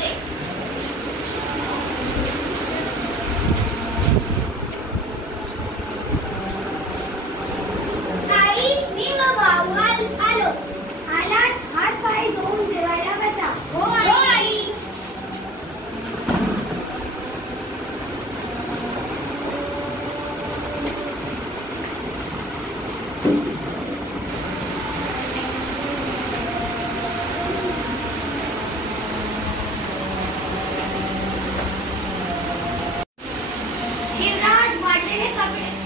दे. आई, मी व भाऊ आलो. आलात, हात पाय धुवून जेवायला बसा. हो आई. शिवराज, वाढलेले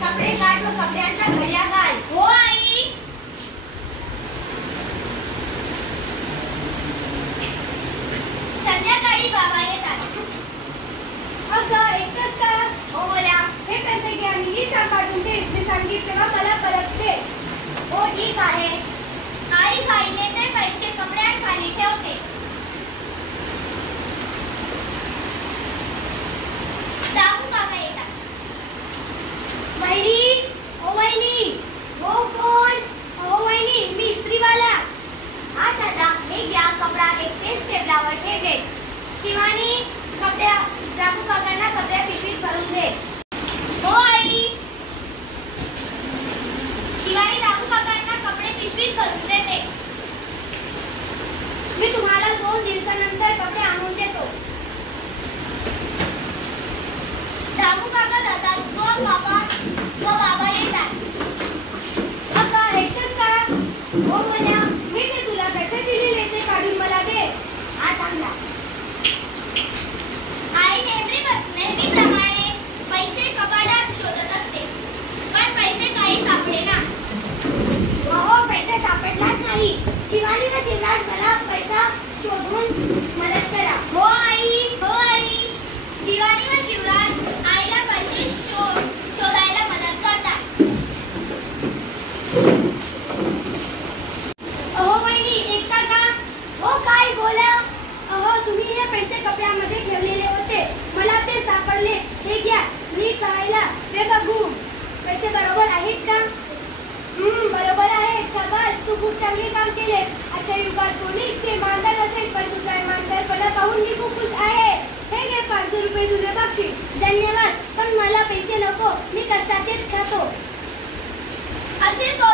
कपडे काढ व कपड्यांचा घड्या घाल. हो आई. संध्याकाळी बाबा येतात. अगं, एकच का? हो बोला. हे पैसे घे आणि ही चाक काढून दे. मी सांगितले तेव्हा मला परत दे. हो ठीक आहे. आई घाईने ते पैसे कपड्यांखाली ठेवते. दामू काका येतात. वहिनी, ओ वहिनी. हो कोण? हो वहिनी, मी इस्त्रीवाला. हा दादा, हे घ्या. कपडा एकटेच टेबलावर ठेवे. शिवानी, दामू काकांना कपड्या पिशवीत भरून दे. हो आई. शिवानी दामू काकांना कपडे पिशवीत भरून देते. मी तुम्हाला 2 दिवसानंतर कपडे आणून देतो. दामू काका जातात व बाबा येतात. अगं, एकच का? हो बोला. मी ते तुला पैसे दिलेले ते काढून मला दे. हा चांगला. आई नेहमीप्रमाणे पैसे कपाटात शोधत असते, पण पैसे काही सापडेना. अहो, पैसे सापडलाच नाही. शिवानी व शिवराज मला पैसा शोधून मदत करा. हो आई. हो आई. शिवानी व शिवराज आईला पैसे शोधायला मदत करतात. अहो वहिनी, एकता का? हो काय बोला. अहो, तुम्ही हे पैसे कपड्यामध्ये ठेवलेले होते. मला ते सापडले. हे घ्या, नीट पाहायला. ते बघू. पैसे बरोबर आहेत का? बरोबर आहेत. शाबास, तू खूप चांगले काम केले. आजच्या युगात कोणी इतके इमानदार असेल, पण तुझा इमानदारपणा पाहून मी खूप खुश आहे. हे घे 500 रुपये तुझे बक्षीस. धन्यवाद, पण मला पैसे नको. मी कशाचेच खातो. असे तो